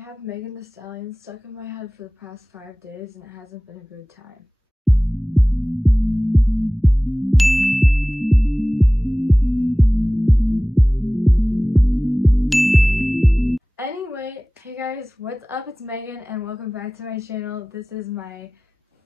I have Megan Thee Stallion stuck in my head for the past 5 days and it hasn't been a good time. Anyway, hey guys, what's up? It's Megan and welcome back to my channel. This is my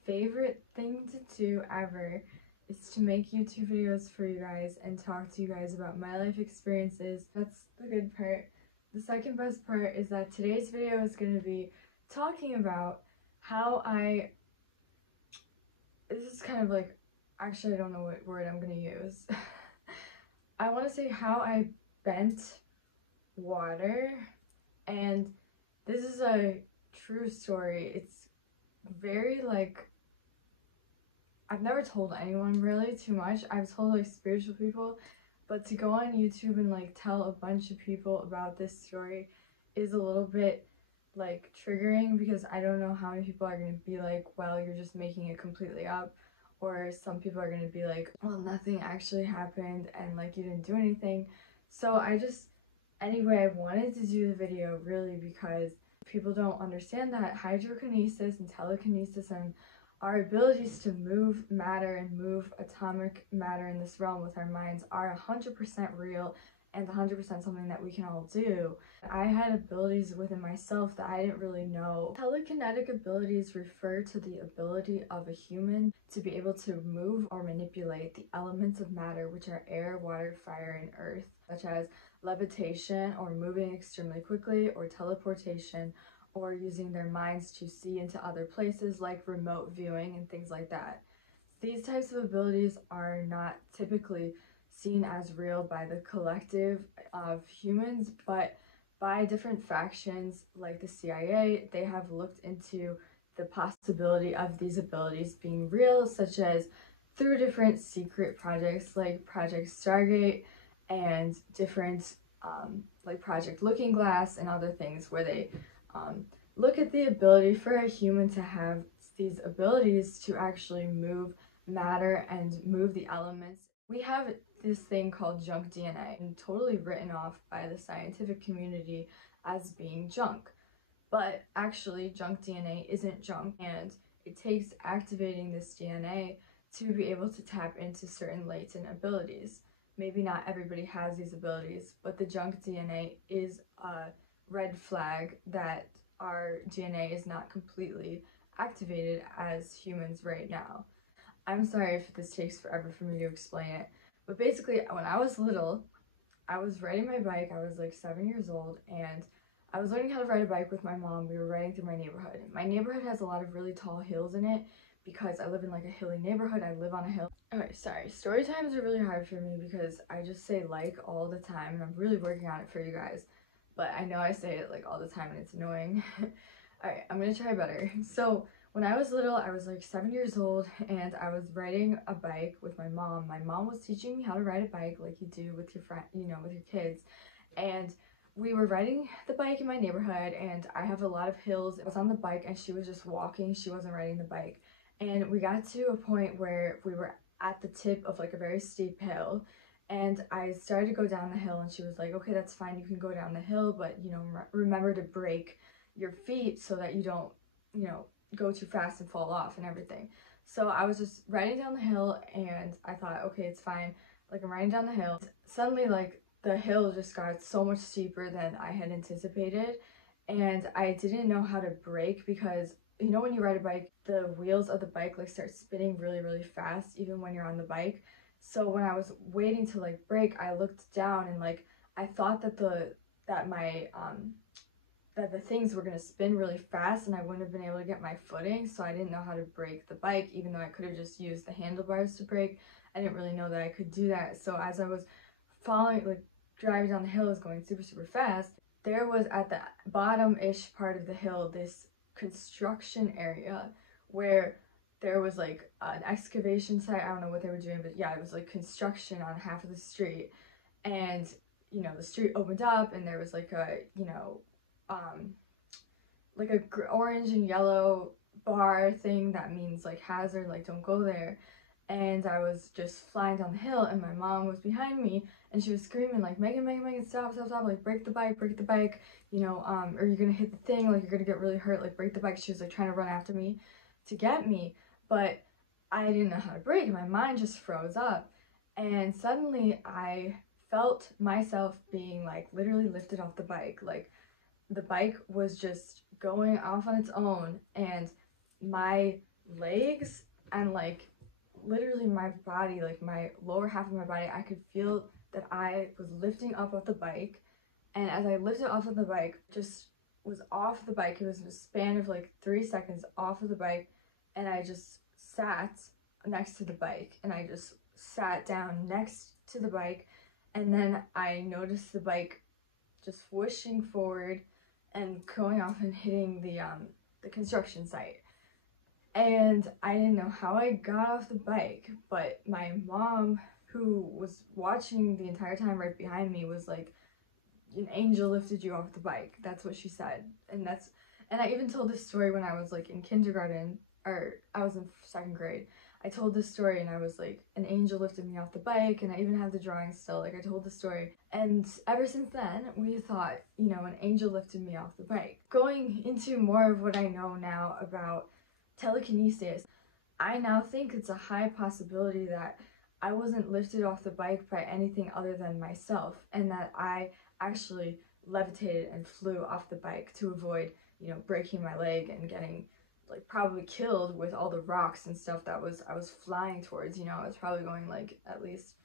favorite thing to do ever. It's to make YouTube videos for you guys and talk to you guys about my life experiences. That's the good part. The second best part is that today's video is going to be talking about how this is kind of like, actually I don't know what word I'm going to use. I want to say how I bent water, and this is a true story. It's very like, I've never told anyone really too much. I've told like spiritual people, but to go on YouTube and like tell a bunch of people about this story is a little bit like triggering, because I don't know how many people are going to be like, well, you're just making it completely up, or some people are going to be like, well, nothing actually happened and like you didn't do anything. So anyway, I wanted to do the video really because people don't understand that hydrokinesis and telekinesis and our abilities to move matter and move atomic matter in this realm with our minds are 100% real and 100% something that we can all do. I had abilities within myself that I didn't really know. Telekinetic abilities refer to the ability of a human to be able to move or manipulate the elements of matter, which are air, water, fire, and earth, such as levitation, or moving extremely quickly, or teleportation, or using their minds to see into other places like remote viewing and things like that. These types of abilities are not typically seen as real by the collective of humans, but by different factions like the CIA. They have looked into the possibility of these abilities being real, such as through different secret projects like Project Stargate and different like Project Looking Glass and other things, where they look at the ability for a human to have these abilities to actually move matter and move the elements. We have this thing called junk DNA, and totally written off by the scientific community as being junk. But actually, junk DNA isn't junk, and it takes activating this DNA to be able to tap into certain latent abilities. Maybe not everybody has these abilities, but the junk DNA is a red flag that our DNA is not completely activated as humans right now. I'm sorry if this takes forever for me to explain it, but basically when I was little, I was riding my bike. I was like 7 years old, and I was learning how to ride a bike with my mom. We were riding through my neighborhood. My neighborhood has a lot of really tall hills in it because I live in like a hilly neighborhood. I live on a hill. Okay, sorry. Story times are really hard for me because I just say like all the time, and I'm really working on it for you guys. But I know I say it like all the time and it's annoying. Alright, I'm gonna try better. So when I was little, I was like 7 years old, and I was riding a bike with my mom. My mom was teaching me how to ride a bike like you do with your friend, with your kids. And we were riding the bike in my neighborhood, and I have a lot of hills. I was on the bike and she was just walking. She wasn't riding the bike. And we got to a point where we were at the tip of like a very steep hill, and I started to go down the hill, and she was like, okay, that's fine, you can go down the hill, but remember to brake your feet so that you don't go too fast and fall off and everything. So I was just riding down the hill, and I thought, okay, it's fine, like I'm riding down the hill. Suddenly, like, the hill just got so much steeper than I had anticipated, and I didn't know how to brake, because when you ride a bike, the wheels of the bike like start spinning really, really fast even when you're on the bike. So when I was waiting to like brake, I looked down, and like I thought that the things were gonna spin really fast and I wouldn't have been able to get my footing, so I didn't know how to brake the bike, even though I could have just used the handlebars to brake. I didn't really know that I could do that. So as I was driving down the hill, is going super, super fast, there was at the bottom-ish part of the hill this construction area where there was like an excavation site. I don't know what they were doing, but yeah, it was like construction on half of the street. And the street opened up, and there was like a orange and yellow bar thing that means like hazard, like don't go there. and I was just flying down the hill, and my mom was behind me, and she was screaming like, Megan, Megan, Megan, stop, stop, stop, like break the bike, you know, or you're gonna hit the thing, like you're gonna get really hurt, like break the bike. She was like trying to run after me to get me, but I didn't know how to brake, and my mind just froze up, and suddenly I felt myself being like literally lifted off the bike. Like the bike was just going off on its own, and my legs and like literally my body, like my lower half of my body, I could feel that I was lifting up off the bike. And as I lifted off of the bike, just was off the bike. It was in a span of like 3 seconds off of the bike, and I just sat next to the bike, and I just sat down next to the bike, and then I noticed the bike just whooshing forward and going off and hitting the construction site. And I didn't know how I got off the bike, but my mom, who was watching the entire time right behind me, was like, an angel lifted you off the bike. That's what she said. And I even told this story when I was like in kindergarten, or I was in 2nd grade. I told this story and I was like, an angel lifted me off the bike, and I even have the drawing still. Like I told the story, and ever since then we thought, you know, an angel lifted me off the bike. Going into more of what I know now about telekinesis, I now think it's a high possibility that I wasn't lifted off the bike by anything other than myself, and that I actually levitated and flew off the bike to avoid, you know, breaking my leg and getting like probably killed with all the rocks and stuff that I was flying towards. You know, I was probably going like at least,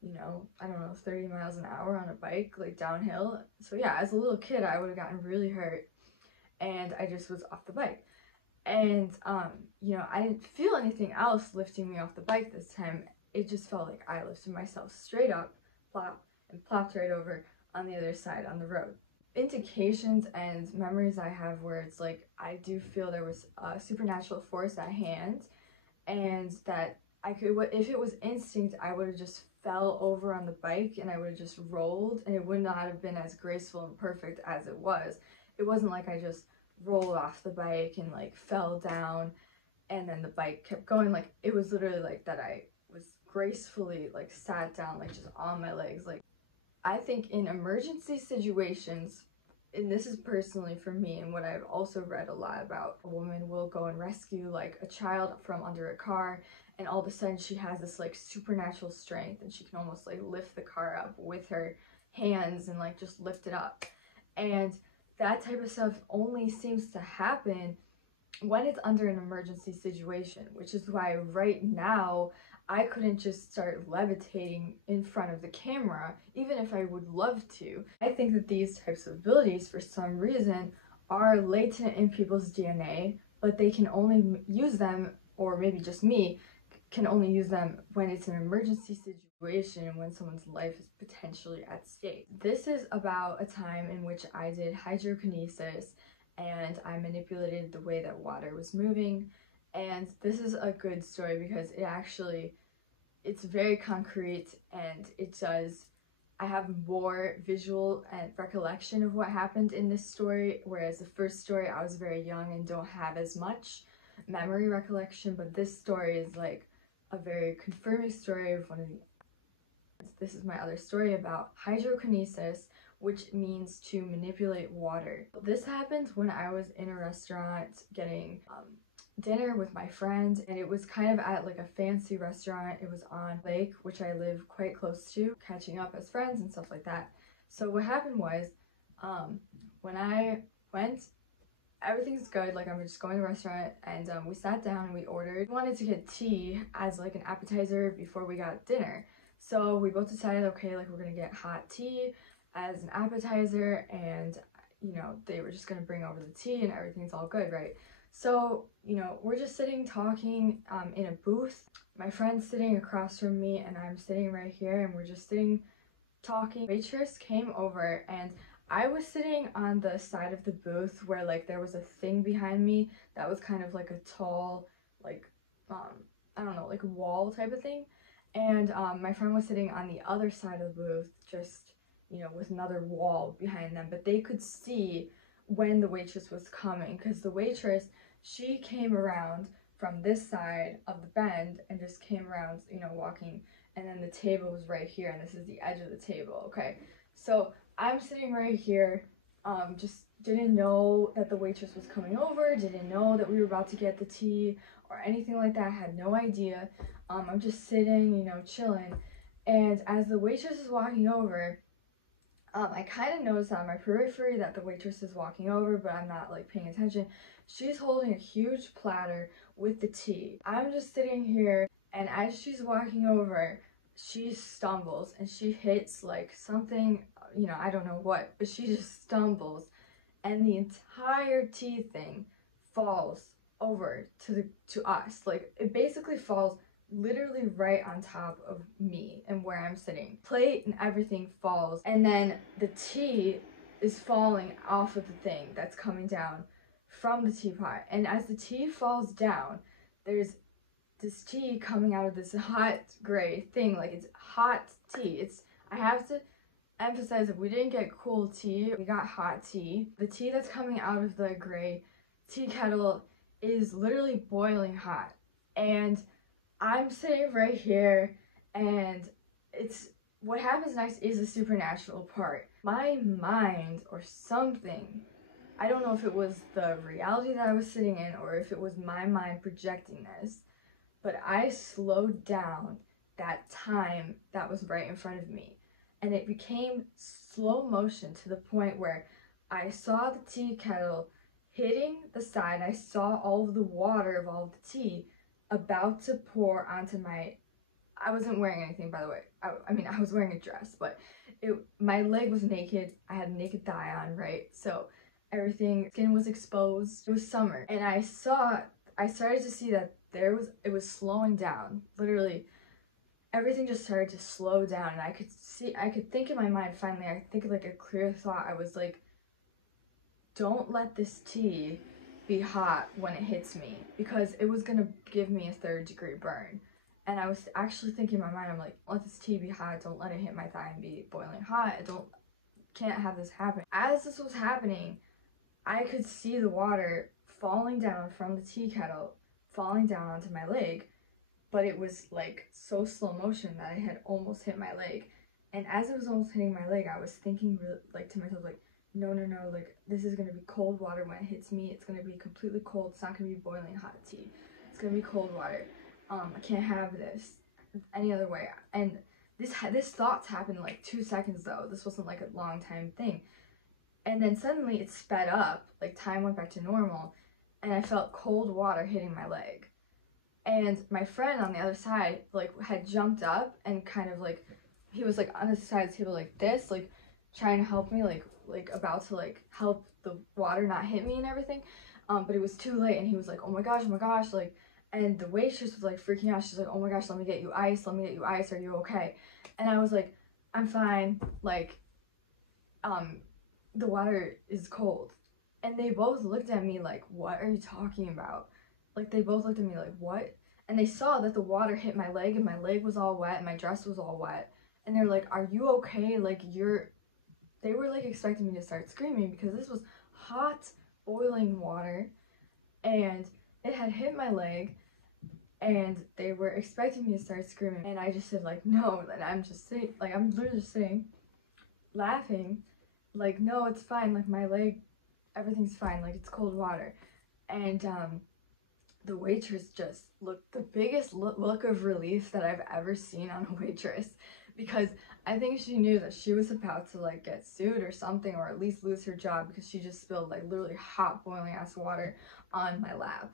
you know, I don't know, 30 miles an hour on a bike, like downhill. So yeah, as a little kid I would have gotten really hurt, and I just was off the bike. And you know, I didn't feel anything else lifting me off the bike this time. It just felt like I lifted myself straight up, plop, and plopped right over on the other side on the road. Indications and memories I have where it's like I do feel there was a supernatural force at hand, and that I could, if it was instinct, I would have just fell over on the bike and I would have just rolled, and it would not have been as graceful and perfect as it was. It wasn't like I just rolled off the bike and like fell down and then the bike kept going. Like it was literally like that I was gracefully like sat down, like just on my legs. Like I think in emergency situations, and this is personally for me and what I've also read a lot about, a woman will go and rescue like a child from under a car, and all of a sudden she has this like supernatural strength and she can almost like lift the car up with her hands and like just lift it up. And that type of stuff only seems to happen when it's under an emergency situation, which is why right now I couldn't just start levitating in front of the camera, even if I would love to. I think that these types of abilities, for some reason, are latent in people's DNA, but they can only use them, or maybe just me, can only use them when it's an emergency situation, when someone's life is potentially at stake. This is about a time in which I did hydrokinesis, and I manipulated the way that water was moving. And this is a good story because it's very concrete, and I have more visual and recollection of what happened in this story, whereas the first story I was very young and don't have as much memory recollection, but this story is like a very confirming story of one of the... This is my other story about hydrokinesis, which means to manipulate water. This happened when I was in a restaurant getting dinner with my friend, and it was kind of at like a fancy restaurant. It was on lake, which I live quite close to, catching up as friends and stuff like that. So what happened was, when I went, everything's good, like I'm just going to the restaurant, and we sat down and we ordered. We wanted to get tea as like an appetizer before we got dinner. So we both decided, okay, like we're gonna get hot tea as an appetizer, and you know, they were just gonna bring over the tea and everything's all good, right? So, you know, we're just sitting talking in a booth. My friend's sitting across from me and I'm sitting right here, and we're just sitting talking. Waitress came over, and I was sitting on the side of the booth where like there was a thing behind me that was kind of like a tall, like, I don't know, like wall type of thing. And my friend was sitting on the other side of the booth, just, you know, with another wall behind them. But they could see when the waitress was coming, because the waitress, she came around from this side of the bend and just came around, you know, walking, and then the table was right here, and this is the edge of the table, okay? So I'm sitting right here, just didn't know that the waitress was coming over, didn't know that we were about to get the tea or anything like that, had no idea. I'm just sitting, you know, chilling, and as the waitress is walking over, I kind of noticed on my periphery that the waitress is walking over, but I'm not like paying attention. She's holding a huge platter with the tea. I'm just sitting here, and as she's walking over, she stumbles and she hits like something, you know, I don't know what, but she just stumbles, and the entire tea thing falls over to us. Like, it basically falls literally right on top of me and where I'm sitting. Plate and everything falls, and then the tea is falling off of the thing that's coming down from the teapot. And as the tea falls down, there's this tea coming out of this hot gray thing. Like, it's hot tea. I have to emphasize that we didn't get cool tea, we got hot tea. The tea that's coming out of the gray tea kettle is literally boiling hot, and I'm sitting right here, and it's what happens next is the supernatural part. My mind or something, I don't know if it was the reality that I was sitting in or if it was my mind projecting this, but I slowed down that time that was right in front of me, and it became slow motion to the point where I saw the tea kettle hitting the side. I saw all of the water of all of the tea about to pour onto I wasn't wearing anything, by the way. I mean, I was wearing a dress, but my leg was naked. I had a naked thigh on, right? So everything, skin was exposed. It was summer, and I started to see that it was slowing down. Literally, everything just started to slow down, and I could think in my mind, finally, I think of like a clear thought. I was like, don't let this tea be hot when it hits me, because it was gonna give me a 3rd-degree burn. And I was actually thinking in my mind, I'm like, let this tea be hot, don't let it hit my thigh and be boiling hot. Can't have this happen. As this was happening, I could see the water falling down from the tea kettle, falling down onto my leg, but it was like so slow motion that I had almost hit my leg. And as it was almost hitting my leg, I was thinking like to myself, like, no, like, this is gonna be cold water when it hits me. It's gonna be completely cold. It's not gonna be boiling hot tea. It's gonna be cold water. I can't have this any other way. And this thoughts happened in like 2 seconds though. This wasn't like a long time thing. And then suddenly it sped up, like time went back to normal, and I felt cold water hitting my leg. And my friend on the other side, like, had jumped up and kind of like, he was like on the side of the table like this, like trying to help me, like about to like help the water not hit me and everything. But it was too late, and he was like, oh my gosh, like, and the waitress was like freaking out. She's like, oh my gosh, let me get you ice, are you okay? And I was like, I'm fine, like, the water is cold. And they both looked at me like, what are you talking about? Like, they both looked at me like, what? And they saw that the water hit my leg, and my leg was all wet, and my dress was all wet. And they're like, are you okay? Like, they were like expecting me to start screaming, because this was hot, boiling water, and it had hit my leg, and they were expecting me to start screaming. And I just said like, no, and I'm just sitting, like, I'm literally just sitting, laughing, like, no, it's fine, like, my leg, everything's fine, like, it's cold water. And the waitress just looked the biggest look of relief that I've ever seen on a waitress, because I think she knew that she was about to like get sued or something, or at least lose her job, because she just spilled like literally hot boiling ass water on my lap.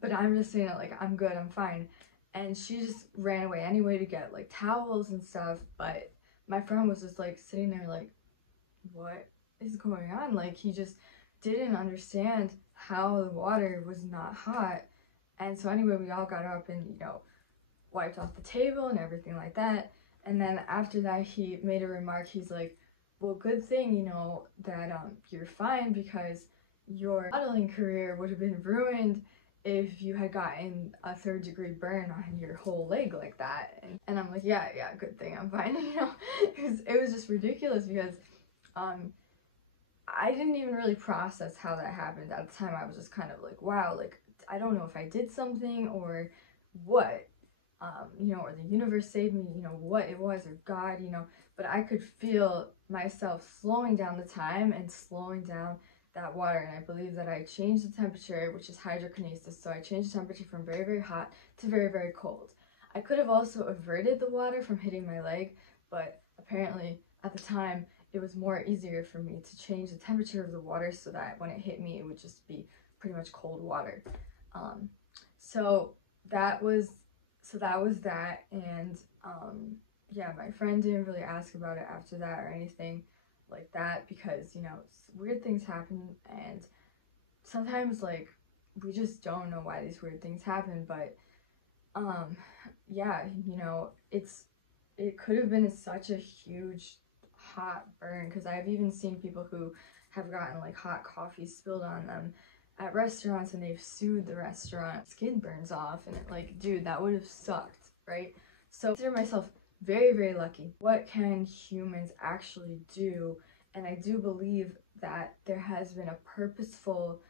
But I'm just saying, like, I'm good, I'm fine. And she just ran away anyway to get like towels and stuff. But my friend was just like sitting there like, what is going on? Like, he just didn't understand how the water was not hot. And so anyway, we all got up and, you know, wiped off the table and everything like that. And then after that, he made a remark. He's like, well, good thing, you know, that you're fine, because your modeling career would have been ruined if you had gotten a 3rd-degree burn on your whole leg like that. And I'm like, yeah, good thing I'm fine. You know, it was just ridiculous, because I didn't even really process how that happened at the time. I was just kind of like, wow, like, I don't know if I did something or what, you know, or the universe saved me, you know, what it was, or God, you know, but I could feel myself slowing down the time and slowing down that water. And I believe that I changed the temperature, which is hydrokinesis. So I changed the temperature from very, very hot to very, very cold. I could have also averted the water from hitting my leg, but apparently at the time it was more easier for me to change the temperature of the water so that when it hit me, it would just be pretty much cold water. Um, so that was that, and yeah, my friend didn't really ask about it after that or anything like that, because you know, weird things happen, and sometimes like we just don't know why these weird things happen. But yeah, you know, it could have been such a huge hot burn, because I've even seen people who have gotten like hot coffee spilled on them at restaurants, and they've sued the restaurant. Skin burns off, and it, like, dude, that would have sucked, right? So I consider myself very, very lucky. What can humans actually do? And I do believe that there has been a purposeful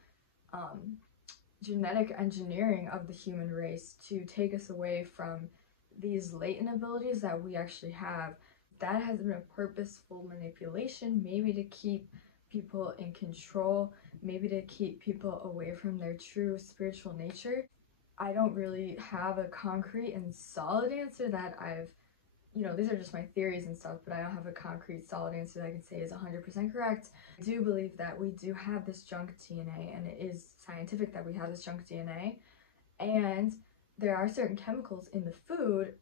genetic engineering of the human race to take us away from these latent abilities that we actually have. That has been a purposeful manipulation, maybe to keep people in control, maybe to keep people away from their true spiritual nature. I don't really have a concrete and solid answer that you know, these are just my theories and stuff, but I don't have a concrete, solid answer that I can say is 100% correct. I do believe that we do have this junk DNA, and it is scientific that we have this junk DNA, and there are certain chemicals in the food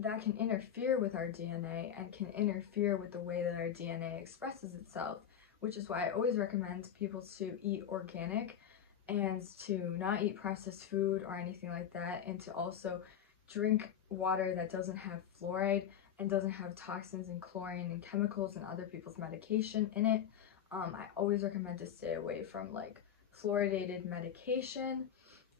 that can interfere with our DNA and can interfere with the way that our DNA expresses itself, which is why I always recommend people to eat organic and to not eat processed food or anything like that, and to also drink water that doesn't have fluoride and doesn't have toxins and chlorine and chemicals and other people's medication in it. I always recommend to stay away from like fluoridated medication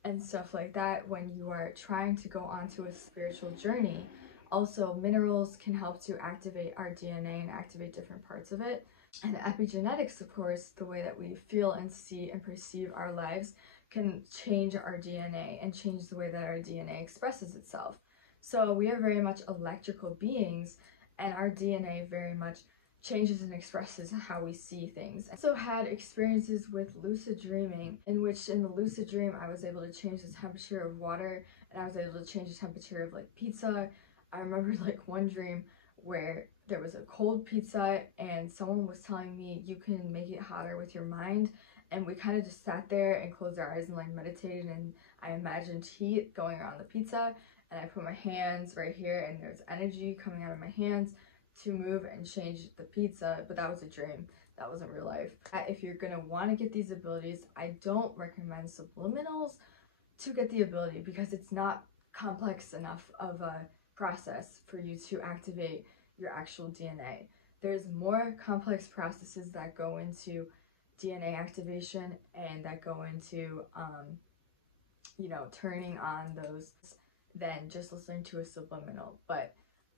and stuff like that when you are trying to go onto a spiritual journey. Also, minerals can help to activate our DNA and activate different parts of it. And epigenetics, of course, the way that we feel and see and perceive our lives, can change our DNA and change the way that our DNA expresses itself. So we are very much electrical beings, and our DNA very much changes and expresses how we see things. I also had experiences with lucid dreaming, in which in the lucid dream I was able to change the temperature of water, and I was able to change the temperature of like pizza. I remember like one dream where there was a cold pizza and someone was telling me you can make it hotter with your mind, and we kind of just sat there and closed our eyes and like meditated, and I imagined heat going around the pizza, and I put my hands right here and there's energy coming out of my hands to move and change the pizza. But that was a dream, that wasn't real life. If you're gonna want to get these abilities, I don't recommend subliminals to get the ability, because it's not complex enough of a process for you to activate your actual DNA. There's more complex processes that go into DNA activation and that go into you know, turning on those than just listening to a subliminal. But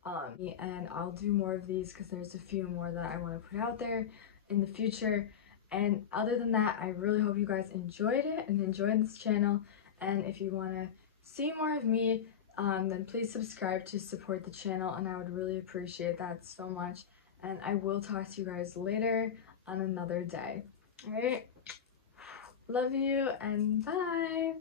and I'll do more of these because there's a few more that I want to put out there in the future. And other than that, I really hope you guys enjoyed it and enjoyed this channel. And if you want to see more of me, then please subscribe to support the channel, and I would really appreciate that so much. And I will talk to you guys later on another day. All right, love you, and bye.